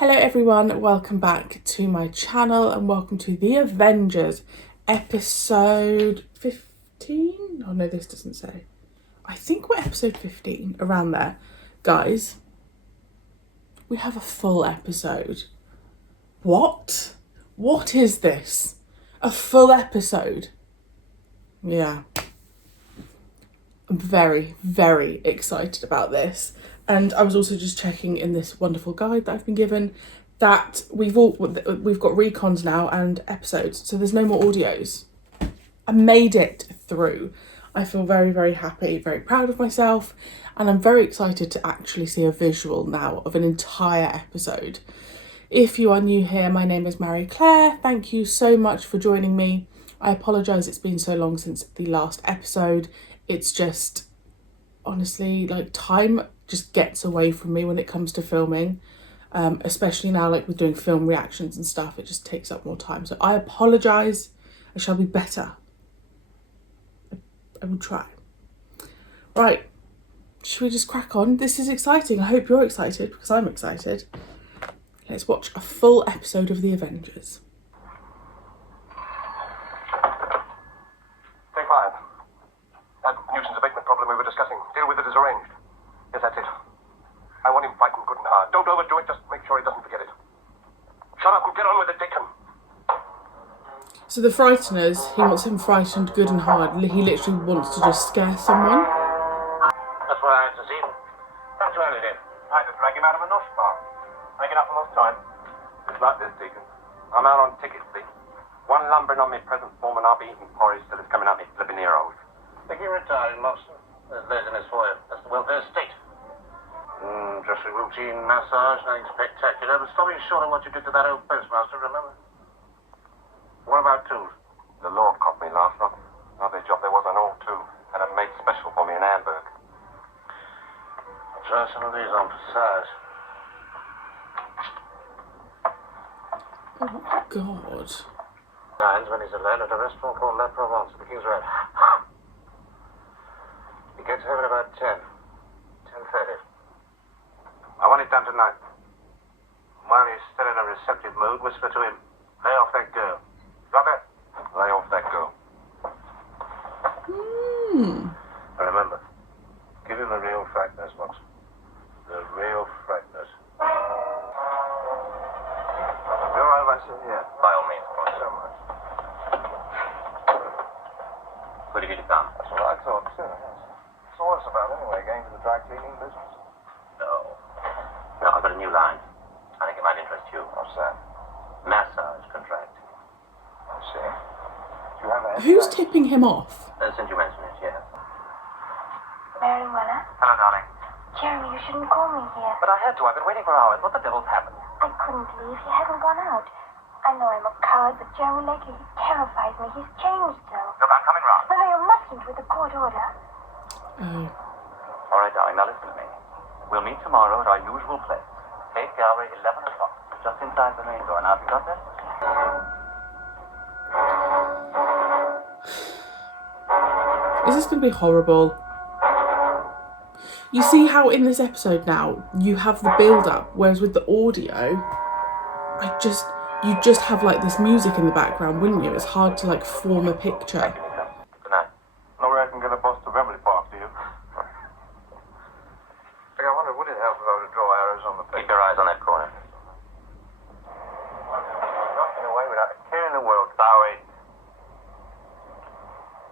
Hello everyone, welcome back to my channel and welcome to the Avengers episode 15? Oh no, this doesn't say. I think we're episode 15, around there. Guys, we have a full episode. What? What is this? A full episode? Yeah. I'm very, very excited about this. And I was also just checking in this wonderful guide that I've been given that we've got recons now and episodes, so there's no more audios. I made it through. I feel very, very happy, very proud of myself, and I'm very excited to actually see a visual now of an entire episode. If you are new here, my name is Marie-Clare. Thank you so much for joining me. I apologise it's been so long since the last episode. It's just, honestly, like, time just gets away from me when it comes to filming, especially now, like with doing film reactions and stuff. It just takes up more time, so I apologise. I shall be better. I will try. Right, should we just crack on? This is exciting. I hope you're excited because I'm excited. Let's watch a full episode of the Avengers. Take 5. That nuisance abatement problem we were discussing. Deal with it as arranged. Yes, that's it. I want him frightened good and hard. Don't overdo it, just make sure he doesn't forget it. Shut up and get on with it, Dickon. So the Frighteners, he wants him frightened good and hard. He literally wants to just scare someone. That's what I had to see. That's what I did. I had to drag him out of a nosh bar. Making up for lost time. It's like this, Deacon. I'm out on tickets, see? One lumbering on my present form and I'll be eating porridge till it's coming out my flipping ear holes. Think you're retiring, Lobster? There's laziness for you. That's the welfare state. Just a routine massage, nothing spectacular, but stopping short of what you did to that old postmaster, remember? What about tools? The Lord caught me last night. Lovely job there was on all two. And it made special for me in Hamburg. I'll try some of these on for size. Oh God. Nines when he's alone at a restaurant called La Provence, the King's Road. He gets home at about 10. 10:30. I want it done tonight. While he's still in a receptive mood, whisper to him, lay off that girl. Got that? Lay off that girl. And remember, give him the real Frighteners, Watson. The real Frighteners. You're all right if I sit here? By all means, thank you so much. Pretty good done. That's what I thought, too. Yes. So what's about, anyway? Going to the dry cleaning business? No, I've got a new line. I think it might interest you. What's that? Massage contract. I see. Do you have a... Who's tipping him off? Since you mentioned it, yes. Marie-Clare? Hello, darling. Jeremy, you shouldn't call me here. But I had to. I've been waiting for hours. What the devil's happened? I couldn't leave. He hadn't gone out. I know I'm a coward, but Jeremy lately, he terrifies me. He's changed so. Look, I'm coming round. No, you mustn't with the court order. Oh. All right, darling. Now listen to me. We'll meet tomorrow at our usual place. Tate Gallery, 11 o'clock. Just inside the main door. Now, have you got that? Is this going to be horrible? You see how in this episode now, you have the build-up, whereas with the audio, you just have like this music in the background, wouldn't you? It's hard to like form a picture. Good night. No way I can get a bus to Beverly Park, do you? I wonder, would it help if I were to draw arrows on the paper? Keep your eyes on that corner. Knocking away without a care in the world, Bowie.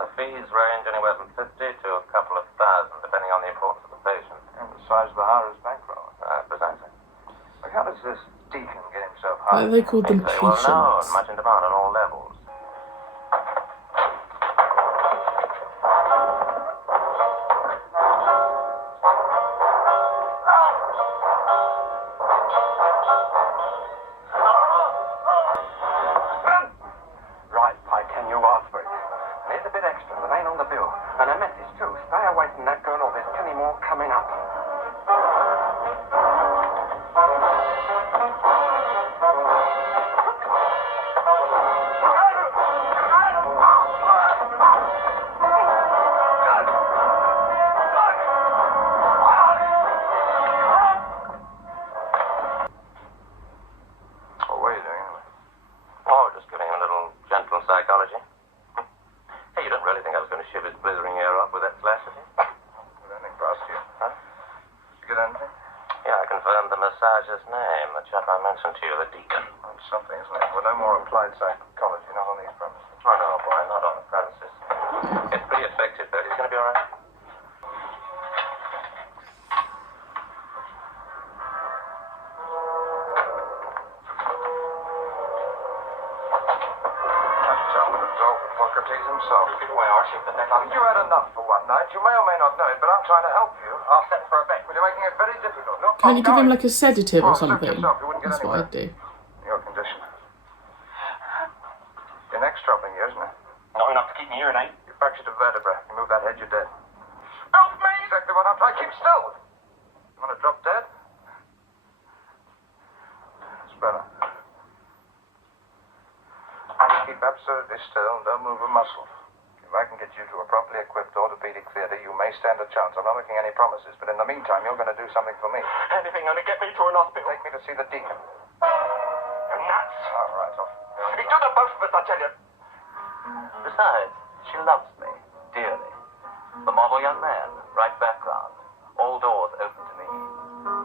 The fees range anywhere from 50 to a couple of thousand, depending on the importance of the patient. And the size of the hara's bankroll. Precisely. Like, how does this deacon get himself hired? They called them He's very well known, patients. much in demand on all levels. Right, Pike, can you ask for it? And here's a bit extra that ain't on the bill. And a message, too. Stay away from that girl or there's plenty more coming up. massager's name? The chap I mentioned to you, the deacon. That's something, isn't it? Well, no more applied psychology, not on these premises. Oh, no, boy, not on the premises. It's pretty effective, though. He's going to be all right. Himself. Give away our ship, but they're not. You had enough for one night. You may or may not know it, but I'm trying to help you. I'll send for a bet. But you're making it very difficult. Look, Can you give him like a sedative or suit something? yourself. You wouldn't get That's what anywhere. I'd do. Your condition. Your neck's troubling you, isn't it? Not enough to keep me here, ain't. You fractured a vertebra. You move that head, you're dead. Help me! Exactly what I'm trying. Keep still. You want to drop dead? It's better. Keep absolutely still and don't move a muscle. If I can get you to a properly equipped orthopedic theatre, you may stand a chance. I'm not making any promises, but in the meantime, you're going to do something for me. Anything, only get me to an hospital. Take me to see the deacon. You're nuts. All right, off. He do the both of us, I tell you. Besides, she loves me dearly. The model young man, right background. All doors open to me.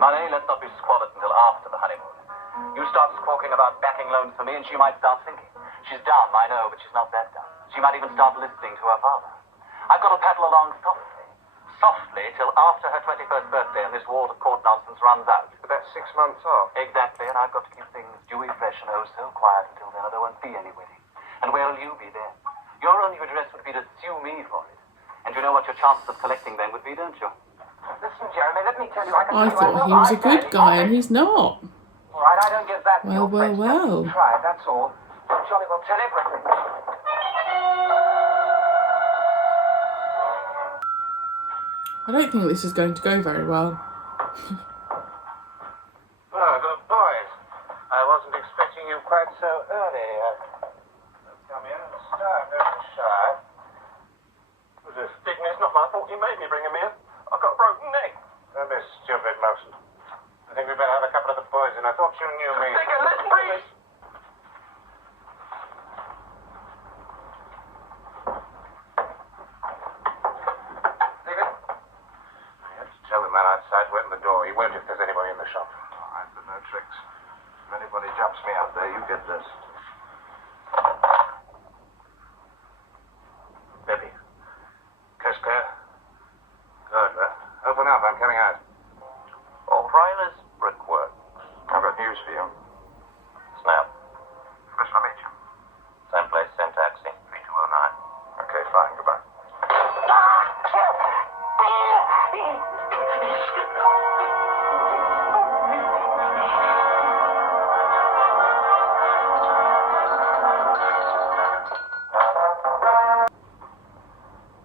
Money, let's not be squalid until after the honeymoon. You start squawking about backing loans for me, and she might start thinking. She's dumb, I know, but she's not that dumb. She might even start listening to her father. I've got to paddle along softly. Softly till after her 21st birthday and this war to court nonsense runs out. About 6 months off. Exactly, and I've got to keep things dewy fresh and oh so quiet until then, or there won't be any wedding. And where will you be then? Your only redress would be to sue me for it. And you know what your chances of collecting then would be, don't you? Listen, Jeremy, let me tell you, I can I thought he was a good guy and he's not. All right, I don't get that. Well, well, well. Try, that's all. Johnny will tell everything. I don't think this is going to go very well. Oh, good boys. I wasn't expecting you quite so early. Come in and start, don't be shy. Was this Dickness? Not my fault. He made me bring him in. I've got a broken neck. Don't be stupid, Motion. I think we better have a couple of the boys in. I thought you knew me. Dickon, let's breathe! Tell the man outside to open the door. He won't if there's anybody in the shop. All right, but no tricks. If anybody jumps me out there, you get this. Debbie. Kiska. Good. Open up. I'm coming out. O'Reilly's Brickwork. I've got news for you. Snap. Where shall I meet you? Same place, same taxi. 3209. Okay, fine. Goodbye.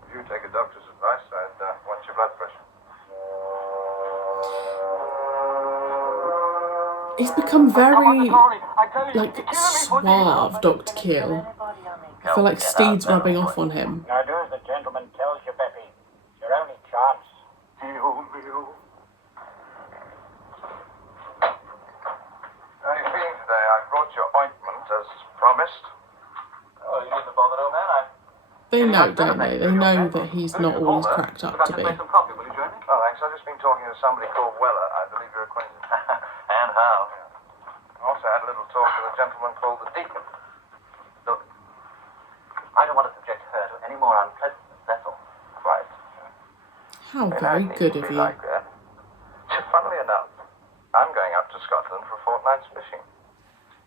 If you take a doctor's advice, I'd watch your blood pressure. He's become very, like, suave, Dr. Keel. I feel like Steed's rubbing off on him. Now do as the gentleman tells you, Peppy. It's your only chance. How are you feeling today? I brought your ointment as promised. Oh, you needn't bother, old man. They know, don't they? They know that he's not all he's cracked up to be. Make some coffee, will you join me? Oh, thanks. I've just been talking to somebody called Weller. I believe you're acquainted. And how? I also had a little talk with a gentleman called the Deacon. Look, I don't want to subject her to any more unpleasantness, that's all. Right. How very good of you. Like that. Funnily enough, I'm going up to Scotland for a fortnight's fishing.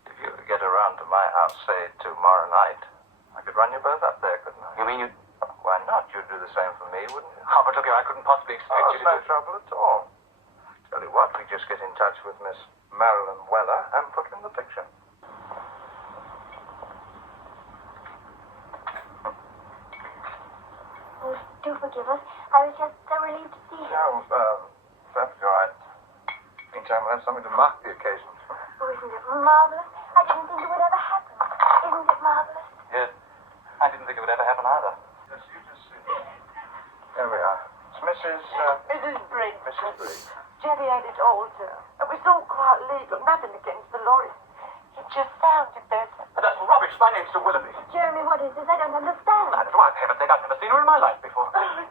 If you could get around to my house, say, tomorrow night, I could run you both up there, couldn't I? You mean you... Why not? You'd do the same for me, wouldn't you? Oh, but look here, I couldn't possibly expect Oh, you it's to no trouble at all. Tell you what, we just get in touch with Miss Marilyn Weller and put her in the picture. Oh, do forgive us. I was just so relieved to see you. Oh, perfectly all right. Meantime, we'll have something to mark the occasion. Oh, isn't it marvelous? I didn't think it would ever happen. Isn't it marvelous? Yes. I didn't think it would ever happen either. Yes, you just sit. There we are. It's Mrs. Mrs. Briggs. Mrs. Briggs. Jerry had it all, sir. It was all quite legal, nothing against the lawyers. It just sounded better. But that's rubbish. My name's Sir Willoughby. Jeremy, what is this? I don't understand. I don't know. For heaven's sake, I've never seen her in my life before. Oh,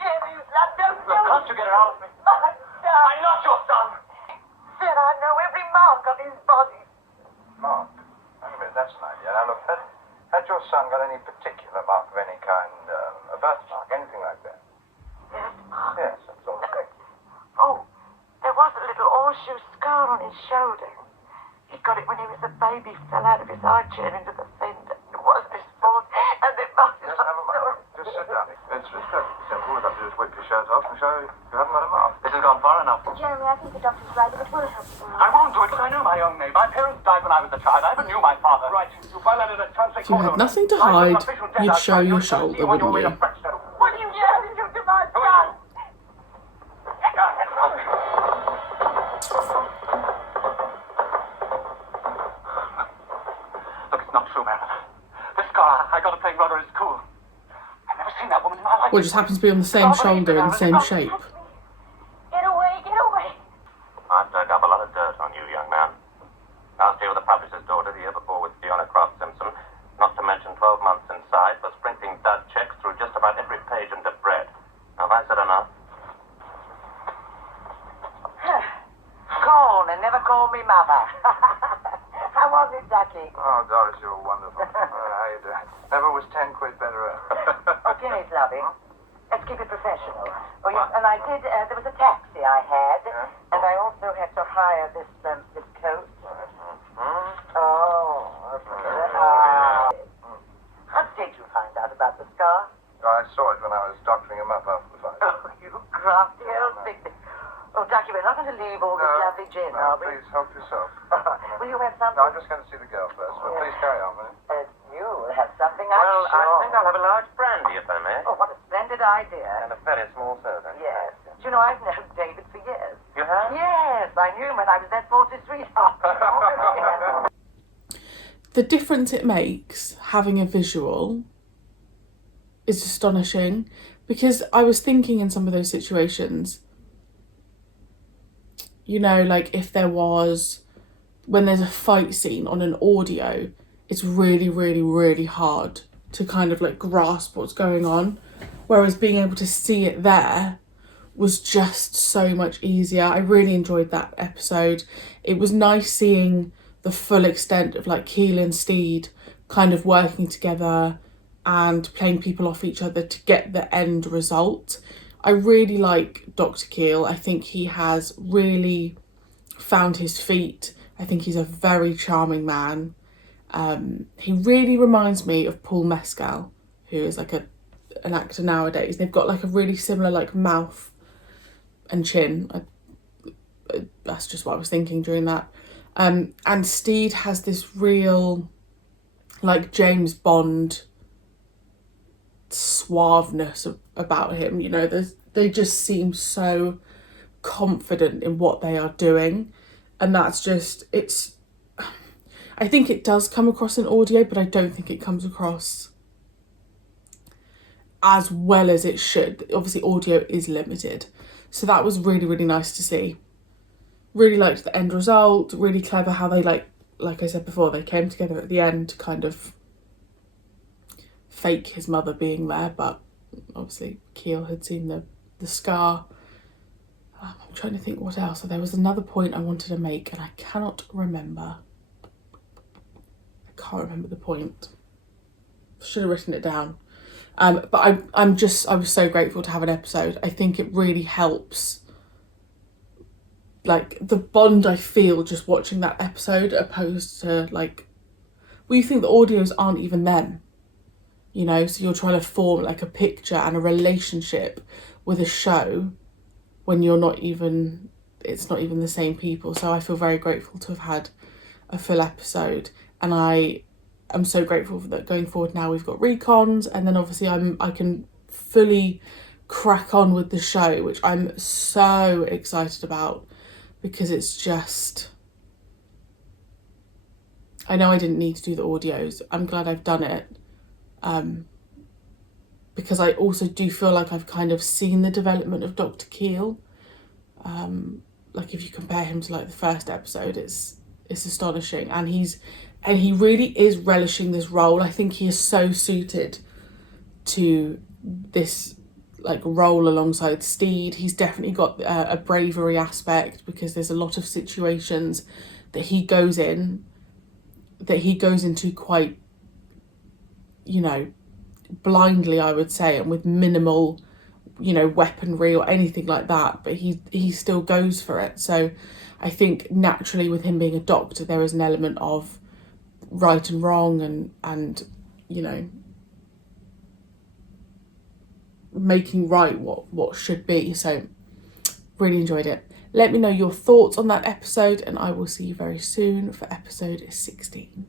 Jerry, you son, don't Look, can't you get her out of me? My son. I'm not your son. son got any particular mark of any kind? A birthmark, anything like that? Birthmark? Yes, that's all. Oh, there was a little horseshoe scar on his shoulder. He got it when he was a baby, fell out of his armchair into the fender. It wasn't his fault, and it must Just never mind. Just sit down. It's perfectly simple. All you have to do is whip your shirt off and show you haven't got a mark. This has gone far enough. Jeremy, I think the doctor's right. If it will help you. I won't do it because I know my own name. My parents died when I was a child. I even knew my father. Right. You violated a chance. If you had nothing to hide, you'd show your shoulder, wouldn't you? What are you yelling to my son? Look, it's not true, Marilyn. This scar I got to play rudder at school. I've never seen that woman in my life. Well, it just happens to be on the same shoulder and the same shape. Get away, get away. I've dug up a lot of dirt on you, young man. Last year with the publisher's daughter, the year before with Fiona Croft Simpson, not to mention 12 months inside for sprinkling dud checks through just about every page into bread. Now, have I said enough? Go on and never call me mother. How was it, Ducky? Oh, Doris, you're wonderful. How you doing? Never was 10 quid better earned. Oh, Jimmy's loving. Let's keep it professional. Oh, yes, and I did, there was a taxi I had, and I also had to hire this coat. Oh. How did you find out about the scar? I saw it when I was doctoring him up after the fight. Oh, you crafty old picnic. Oh, Ducky, we're not going to leave all this lovely gin, No, are we? please help yourself. Will you have something? No, I'm just going to see the girl first, but please carry on, will you? You'll have something, I'm Well, sure. I think I'll have a large brandy, if I may. Oh, what a splendid idea. And a very small soda. Yes. Do you know, I've known David for years. You have? Yes, I knew him when I was their 40th sweetheart. The difference it makes having a visual is astonishing, because I was thinking in some of those situations, you know, like if there was, when there's a fight scene on an audio, it's really, really, really hard to kind of like grasp what's going on. Whereas being able to see it there was just so much easier. I really enjoyed that episode. It was nice seeing the full extent of like Keel and Steed kind of working together and playing people off each other to get the end result. I really like Dr. Keel. I think he has really found his feet. I think he's a very charming man. He really reminds me of Paul Mescal, who is like an actor nowadays. They've got like a really similar like mouth and chin. That's just what I was thinking during that. And Steed has this real like James Bond suaveness about him, you know. They just seem so confident in what they are doing, and that's just, it's, I think it does come across in audio, but I don't think it comes across as well as it should. Obviously audio is limited, so that was really, really nice to see. Really liked the end result. Really clever how they like I said before, they came together at the end to kind of fake his mother being there, but obviously Keel had seen the scar. I'm trying to think what else. So there was another point I wanted to make and I cannot remember. I can't remember the point. Should have written it down. But I was so grateful to have an episode. I think it really helps, like the bond I feel just watching that episode, opposed to like, well, you think the audios aren't even them, you know, so you're trying to form like a picture and a relationship with a show when you're not even, it's not even the same people. So I feel very grateful to have had a full episode, and I am so grateful that going forward now we've got recons, and then obviously I can fully crack on with the show, which I'm so excited about, because it's just, I know I didn't need to do the audios. I'm glad I've done it, because I also do feel like I've kind of seen the development of Dr. Keel. Like if you compare him to like the first episode, it's astonishing, and he really is relishing this role. I think he is so suited to this like role alongside Steed. He's definitely got a bravery aspect, because there's a lot of situations that he goes into quite, you know, blindly, I would say, and with minimal, you know, weaponry or anything like that, but he still goes for it. So I think naturally with him being a doctor, there is an element of right and wrong and you know, making right what should be. So really enjoyed it. Let me know your thoughts on that episode, and I will see you very soon for episode 16.